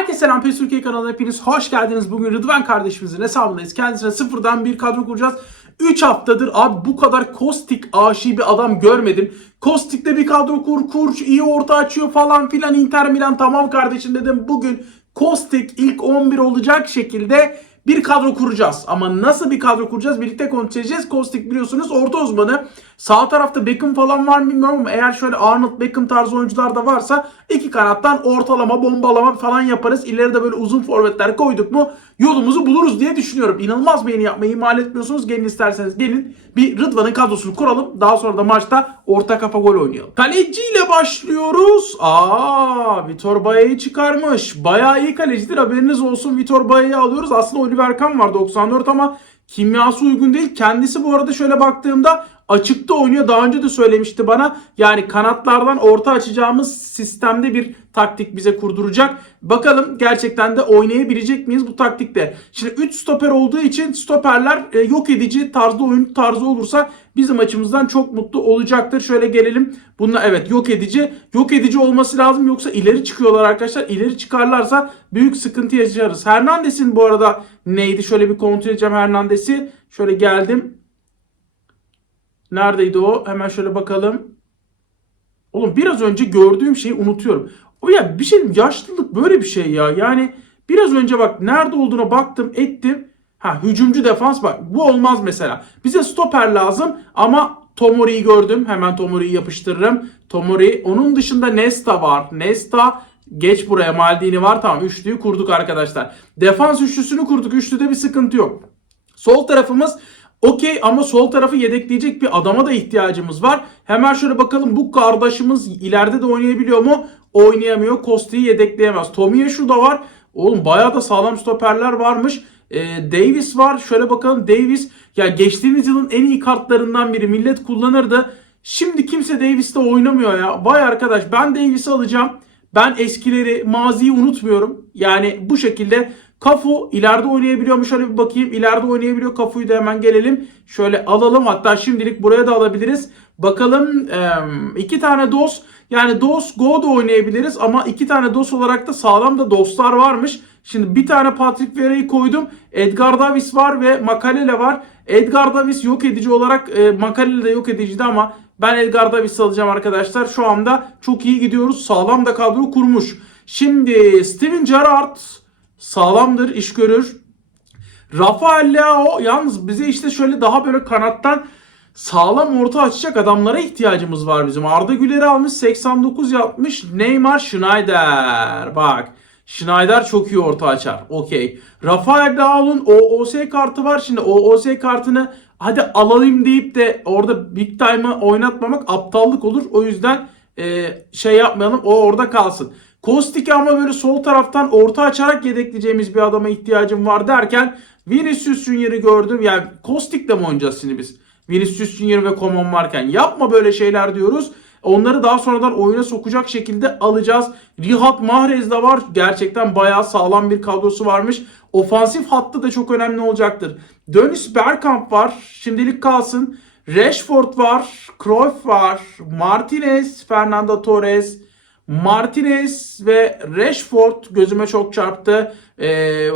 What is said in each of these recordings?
Herkese selam PES Türkiye kanalına hepiniz hoş geldiniz. Bugün Rıdvan kardeşimizin hesabındayız. Kendisine sıfırdan bir kadro kuracağız. 3 haftadır abi bu kadar Kostik aşığı bir adam görmedim. Kostik'le bir kadro kur, kur, iyi orta açıyor falan filan. Inter Milan tamam kardeşim dedim. Bugün Kostik ilk 11 olacak şekilde bir kadro kuracağız. Ama nasıl bir kadro kuracağız birlikte konuşacağız. Kostik biliyorsunuz orta uzmanı. Sağ tarafta Beckham falan var mı bilmiyorum ama eğer şöyle Arnold Beckham tarzı oyuncular da varsa iki kanattan ortalama bombalama falan yaparız. İleride böyle uzun forvetler koyduk mu yolumuzu buluruz diye düşünüyorum. İnanılmaz beğeni yapmayı ihmal etmiyorsunuz. Gelin isterseniz gelin bir Rıdvan'ın kadrosunu kuralım. Daha sonra da maçta orta kafa gol oynayalım. Kaleciyle başlıyoruz. Aa, Vitor Baya'yı çıkarmış. Bayağı iyi kalecidir haberiniz olsun. Vitor Baya'yı alıyoruz. Aslında Oliver Kahn var 94 ama kimyası uygun değil. Kendisi bu arada şöyle baktığımda açıkta oynuyor. Daha önce de söylemişti bana. Yani kanatlardan orta açacağımız sistemde bir taktik bize kurduracak. Bakalım gerçekten de oynayabilecek miyiz bu taktikte? Şimdi 3 stoper olduğu için stoperler e, yok edici tarzda oyun tarzı olursa bizim açımızdan çok mutlu olacaktır. Şöyle gelelim. Bununla evet yok edici. Yok edici olması lazım yoksa ileri çıkıyorlar arkadaşlar. İleri çıkarlarsa büyük sıkıntı yaşarız. Hernandez'in bu arada neydi? Şöyle bir kontrol edeceğim Hernandez'i. Şöyle geldim. Neredeydi o? Hemen şöyle bakalım. Oğlum biraz önce gördüğüm şeyi unutuyorum. O ya bir şey yaşlılık böyle bir şey ya. Yani biraz önce bak nerede olduğuna baktım ettim. Ha hücumcu defans bak bu olmaz mesela. Bize stoper lazım ama Tomori'yi gördüm. Hemen Tomori'yi yapıştırırım. Tomori. Onun dışında Nesta var. Nesta geç buraya Maldini var. Tamam üçlüyü kurduk arkadaşlar. Defans üçlüsünü kurduk. Üçlüde bir sıkıntı yok. Sol tarafımız Okey ama sol tarafı yedekleyecek bir adama da ihtiyacımız var. Hemen şöyle bakalım bu kardeşimiz ileride de oynayabiliyor mu? Oynayamıyor. Kosti'yi yedekleyemez. Tomiyasu da var. Oğlum bayağı da sağlam stoperler varmış. Ee, Davis var. Şöyle bakalım Davis. Ya geçtiğimiz yılın en iyi kartlarından biri. Millet kullanırdı. Şimdi kimse Davis'te oynamıyor ya. Vay arkadaş ben Davis'i alacağım. Ben eskileri, maziyi unutmuyorum. Yani bu şekilde Kafu ileride oynayabiliyor mu? Şöyle bir bakayım. İleride oynayabiliyor. Kafu'yu da hemen gelelim. Şöyle alalım. Hatta şimdilik buraya da alabiliriz. Bakalım iki tane DOS. Yani DOS Go da oynayabiliriz. Ama iki tane DOS olarak da sağlam da DOS'lar varmış. Şimdi bir tane Patrick Vieira'yı koydum. Edgar Davis var ve Makalele var. Edgar Davis yok edici olarak e, Makalele de yok ediciydi ama ben Edgar Davis alacağım arkadaşlar. Şu anda çok iyi gidiyoruz. Sağlam da kadro kurmuş. Şimdi Steven Gerrard sağlamdır, iş görür. Rafael Leao yalnız bize işte şöyle daha böyle kanattan sağlam orta açacak adamlara ihtiyacımız var bizim. Arda Güler'i almış 89 yapmış. Neymar Schneider. Bak. Schneider çok iyi orta açar. Okey. Rafael Leao'nun OOS kartı var. Şimdi OOS kartını hadi alayım deyip de orada big time'ı oynatmamak aptallık olur. O yüzden e, şey yapmayalım. O orada kalsın. Kostik'i ama böyle sol taraftan orta açarak yedekleyeceğimiz bir adama ihtiyacım var derken Vinicius Junior'ı gördüm. Yani Kostik'le mi oynayacağız şimdi biz? Vinicius Junior ve Coman varken yapma böyle şeyler diyoruz. Onları daha sonradan oyuna sokacak şekilde alacağız. Riyad Mahrez de var. Gerçekten bayağı sağlam bir kadrosu varmış. Ofansif hattı da çok önemli olacaktır. Dönis Bergkamp var. Şimdilik kalsın. Rashford var. Cruyff var. Martinez, Fernando Torres, Martinez ve Rashford gözüme çok çarptı. Ee,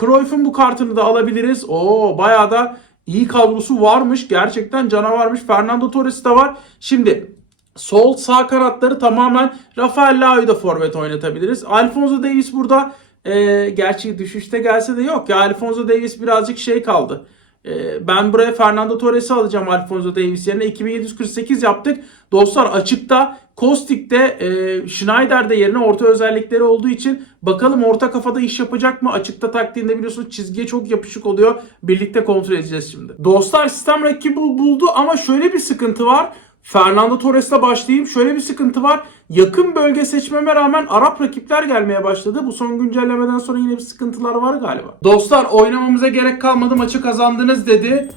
Cruyff'un bu kartını da alabiliriz. Oo bayağı da iyi kadrosu varmış. Gerçekten canavarmış. Fernando Torres de var. Şimdi sol sağ kanatları tamamen Rafael Leao'yu da forvet oynatabiliriz. Alfonso Davis burada e, gerçi düşüşte gelse de yok ya. Alfonso Davis birazcık şey kaldı. E, ben buraya Fernando Torres'i alacağım Alfonso Davis yerine. 2748 yaptık. Dostlar açıkta Kostik'te e, Schneider'de yerine orta özellikleri olduğu için bakalım orta kafada iş yapacak mı? Açıkta taktiğinde biliyorsunuz çizgiye çok yapışık oluyor. Birlikte kontrol edeceğiz şimdi. Dostlar sistem rakibi buldu ama şöyle bir sıkıntı var. Fernando Torres'le başlayayım. Şöyle bir sıkıntı var. Yakın bölge seçmeme rağmen Arap rakipler gelmeye başladı. Bu son güncellemeden sonra yine bir sıkıntılar var galiba. Dostlar oynamamıza gerek kalmadı. Maçı kazandınız dedi.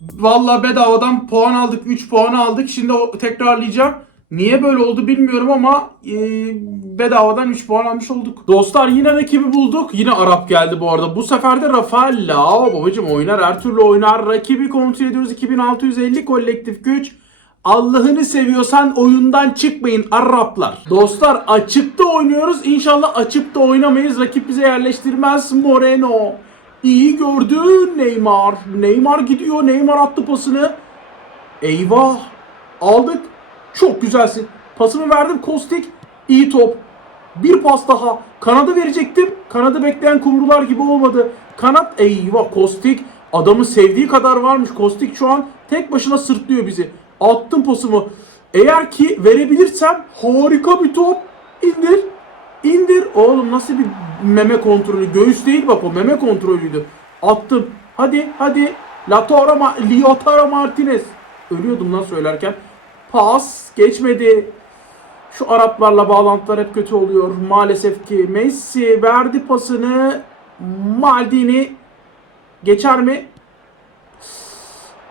Valla bedavadan puan aldık. 3 puan aldık. Şimdi tekrarlayacağım. Niye böyle oldu bilmiyorum ama e, bedavadan 3 puan almış olduk. Dostlar yine rakibi bulduk. Yine Arap geldi bu arada. Bu sefer de Rafael Lao babacım oynar. Her türlü oynar. Rakibi kontrol ediyoruz. 2650 kolektif güç. Allah'ını seviyorsan oyundan çıkmayın Araplar. Dostlar açıkta oynuyoruz. İnşallah açıkta oynamayız. Rakip bize yerleştirmez Moreno. İyi gördü Neymar. Neymar gidiyor. Neymar attı pasını. Eyvah. Aldık. Çok güzelsin. Pasımı verdim Kostik. İyi top. Bir pas daha. Kanadı verecektim. Kanadı bekleyen kumrular gibi olmadı. Kanat eyvah Kostik. Adamın sevdiği kadar varmış. Kostik şu an tek başına sırtlıyor bizi. Attım pasımı. Eğer ki verebilirsem harika bir top. İndir. İndir. Oğlum nasıl bir meme kontrolü. Göğüs değil bak o meme kontrolüydü. Attım. Hadi hadi. Lautaro, Ma- Lautaro Martinez. Ölüyordum lan söylerken. Pas geçmedi. Şu Araplarla bağlantılar hep kötü oluyor. Maalesef ki Messi verdi pasını. Maldini geçer mi?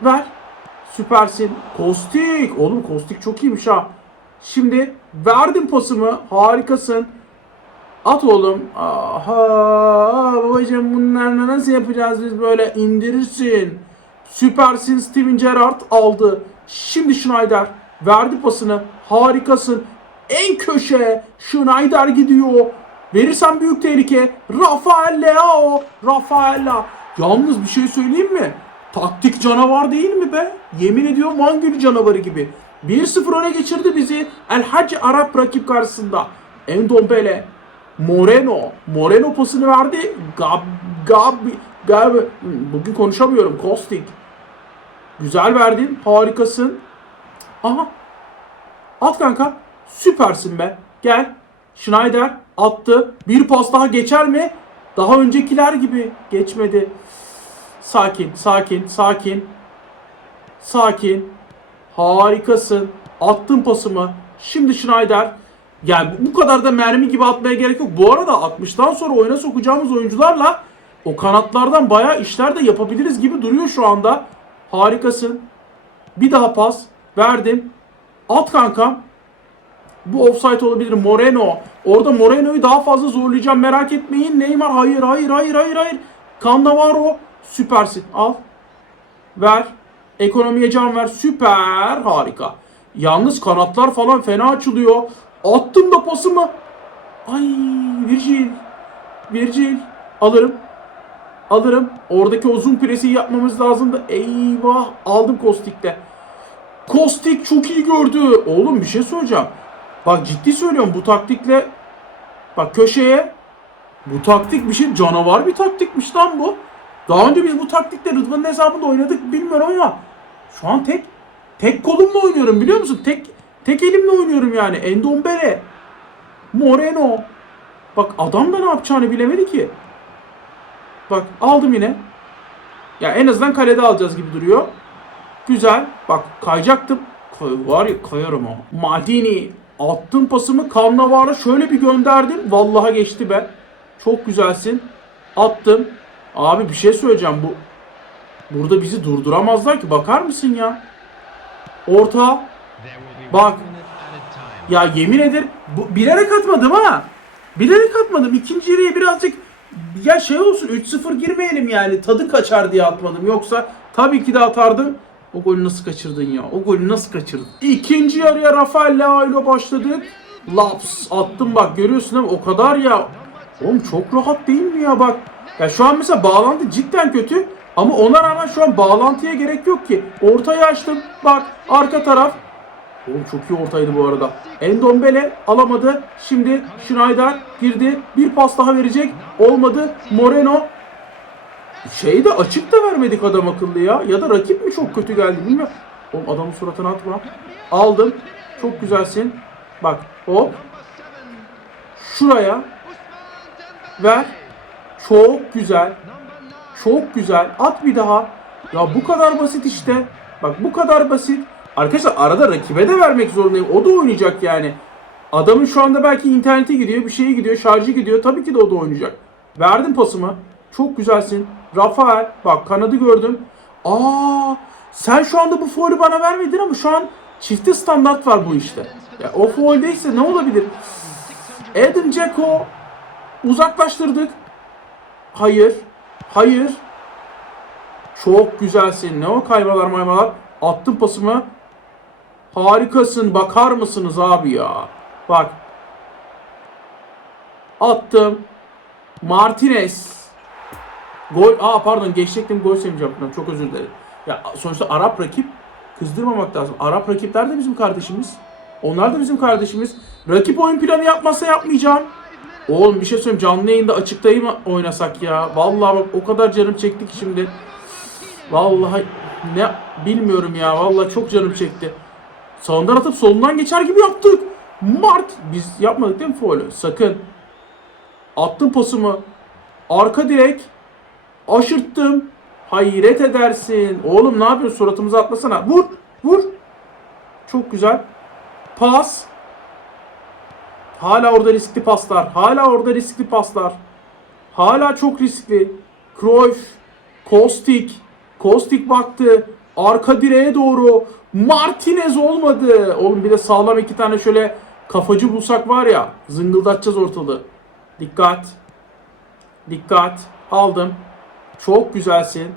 Ver. Süpersin. Kostik. Oğlum Kostik çok iyiymiş ha. Şimdi verdim pasımı. Harikasın. At oğlum. Aha babacığım bunlarla nasıl yapacağız biz böyle indirirsin. Süpersin Steven Gerrard aldı. Şimdi Schneider verdi pasını. Harikasın. En köşe Schneider gidiyor. Verirsen büyük tehlike. Rafael Leao. Rafael. Yalnız bir şey söyleyeyim mi? Taktik canavar değil mi be? Yemin ediyorum Mangül canavarı gibi. 1-0 öne geçirdi bizi. El Hacı Arap rakip karşısında. Endombele. Moreno. Moreno pasını verdi. Gab, Gab, Gab, bugün konuşamıyorum. Kostik. Güzel verdin. Harikasın. Aha. At kanka. Süpersin be. Gel. Schneider attı. Bir pas daha geçer mi? Daha öncekiler gibi geçmedi. Sakin, sakin, sakin. Sakin. Harikasın. Attın pasımı. Şimdi Schneider. Yani bu kadar da mermi gibi atmaya gerek yok. Bu arada 60'tan sonra oyuna sokacağımız oyuncularla o kanatlardan bayağı işler de yapabiliriz gibi duruyor şu anda. Harikasın. Bir daha pas. Verdim. At kankam. Bu offside olabilir. Moreno. Orada Moreno'yu daha fazla zorlayacağım. Merak etmeyin. Neymar hayır hayır hayır hayır hayır. Cannavaro süpersin. Al. Ver. Ekonomiye can ver. Süper. Harika. Yalnız kanatlar falan fena açılıyor. Attım da pasımı. Ay Virgil. Virgil. Alırım. Alırım. Oradaki uzun presi yapmamız lazımdı. Eyvah. Aldım Kostik'te. Kostik çok iyi gördü. Oğlum bir şey söyleyeceğim. Bak ciddi söylüyorum bu taktikle bak köşeye bu taktik bir şey canavar bir taktikmiş lan bu. Daha önce biz bu taktikle Rıdvan'ın hesabında oynadık bilmiyorum ama şu an tek tek kolumla oynuyorum biliyor musun? Tek tek elimle oynuyorum yani. Endombele, Moreno. Bak adam da ne yapacağını bilemedi ki. Bak aldım yine. Ya en azından kalede alacağız gibi duruyor. Güzel. Bak kayacaktım. Kay var ya kayarım ama. Maldini. Attım pasımı Cannavaro şöyle bir gönderdim. Vallaha geçti be. Çok güzelsin. Attım. Abi bir şey söyleyeceğim bu. Burada bizi durduramazlar ki. Bakar mısın ya? Orta. Bak. Ya yemin ederim bu, bilerek atmadım ha. Bilerek atmadım. İkinci yere birazcık ya şey olsun 3-0 girmeyelim yani. Tadı kaçar diye atmadım. Yoksa tabii ki de atardım. O golü nasıl kaçırdın ya? O golü nasıl kaçırdın? İkinci yarıya Rafael Leao ile başladık. Laps attım bak görüyorsun değil mi? O kadar ya. Oğlum çok rahat değil mi ya bak. Ya şu an mesela bağlantı cidden kötü. Ama ona rağmen şu an bağlantıya gerek yok ki. Ortayı açtım. Bak arka taraf. Oğlum çok iyi ortaydı bu arada. Endombele alamadı. Şimdi Schneider girdi. Bir pas daha verecek. Olmadı. Moreno şey de açık da vermedik adam akıllı ya. Ya da rakip mi çok kötü geldi bilmiyorum. Oğlum adamın suratına atma. Aldım. Çok güzelsin. Bak hop. Şuraya. Ver. Çok güzel. Çok güzel. At bir daha. Ya bu kadar basit işte. Bak bu kadar basit. Arkadaşlar arada rakibe de vermek zorundayım. O da oynayacak yani. Adamın şu anda belki interneti gidiyor, bir şeye gidiyor, şarjı gidiyor. Tabii ki de o da oynayacak. Verdim pasımı. Çok güzelsin. Rafael bak kanadı gördüm. Aa sen şu anda bu faulü bana vermedin ama şu an çifte standart var bu işte. Ya, o faul değilse ne olabilir? Edin Dzeko uzaklaştırdık. Hayır. Hayır. Çok güzelsin. Ne o kaymalar maymalar. Attım pasımı. Harikasın. Bakar mısınız abi ya? Bak. Attım. Martinez. Gol. Aa pardon geçecektim gol sevinci. Çok özür dilerim. Ya sonuçta Arap rakip kızdırmamak lazım. Arap rakipler de bizim kardeşimiz. Onlar da bizim kardeşimiz. Rakip oyun planı yapmasa yapmayacağım. Oğlum bir şey söyleyeyim canlı yayında açıklayayım mı oynasak ya? Vallahi bak o kadar canım çekti ki şimdi. Vallahi ne bilmiyorum ya. Vallahi çok canım çekti. Sağından atıp solundan geçer gibi yaptık. Mart. Biz yapmadık değil mi faulü? Sakın. Attım pasımı. Arka direk. Aşırttım. Hayret edersin. Oğlum ne yapıyorsun? Suratımıza atlasana. Vur. Vur. Çok güzel. Pas. Hala orada riskli paslar. Hala orada riskli paslar. Hala çok riskli. Cruyff. Kostik. Kostik baktı. Arka direğe doğru. Martinez olmadı. Oğlum bir de sağlam iki tane şöyle kafacı bulsak var ya. Zıngıldatacağız ortalığı. Dikkat. Dikkat. Aldım. Çok güzelsin.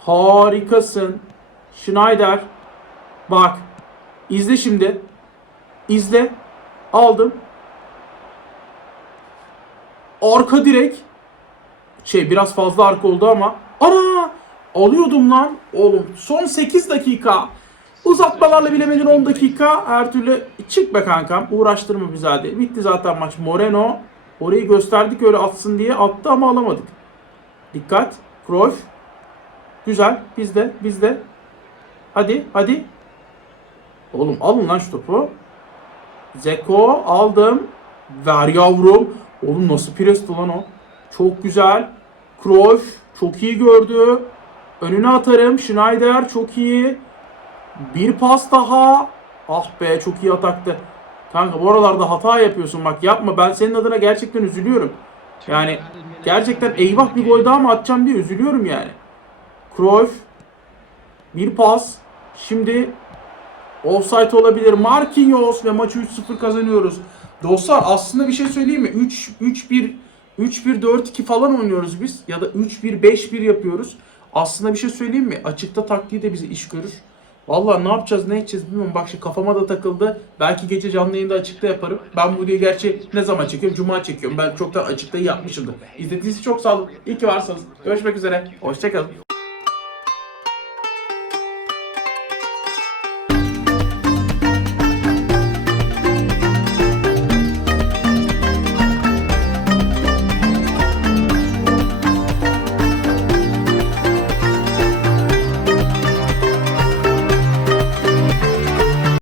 Harikasın. Schneider. Bak. İzle şimdi. İzle. Aldım. Arka direk. Şey biraz fazla arka oldu ama. Ana! Alıyordum lan. Oğlum son 8 dakika. Uzatmalarla bilemedin 10 dakika. Her türlü çık be kankam. Uğraştırma bizi hadi. Bitti zaten maç. Moreno. Orayı gösterdik öyle atsın diye. Attı ama alamadık. Dikkat. Cruyff. Güzel. Bizde. Bizde. Hadi. Hadi. Oğlum alın lan şu topu. Zeko aldım. Ver yavrum. Oğlum nasıl presti lan o. Çok güzel. Cruyff çok iyi gördü. Önüne atarım. Schneider çok iyi. Bir pas daha. Ah be çok iyi ataktı. Kanka bu aralarda hata yapıyorsun bak yapma. Ben senin adına gerçekten üzülüyorum. Yani gerçekten eyvah bir gol daha mı atacağım diye üzülüyorum yani. Cruyff. Bir pas. Şimdi Offside olabilir. Marquinhos ve maçı 3-0 kazanıyoruz. Dostlar aslında bir şey söyleyeyim mi? 3 3-1 3-1-4-2 falan oynuyoruz biz ya da 3-1-5-1 yapıyoruz. Aslında bir şey söyleyeyim mi? Açıkta taktiği de bize iş görür. Vallahi ne yapacağız ne edeceğiz bilmiyorum. Bak şimdi kafama da takıldı. Belki gece canlı yayında açıkta yaparım. Ben bu videoyu gerçi ne zaman çekiyorum? Cuma çekiyorum. Ben çoktan açıkta yapmışımdır. İzlediğiniz için çok sağ olun. İyi ki varsınız. Görüşmek üzere. Hoşçakalın.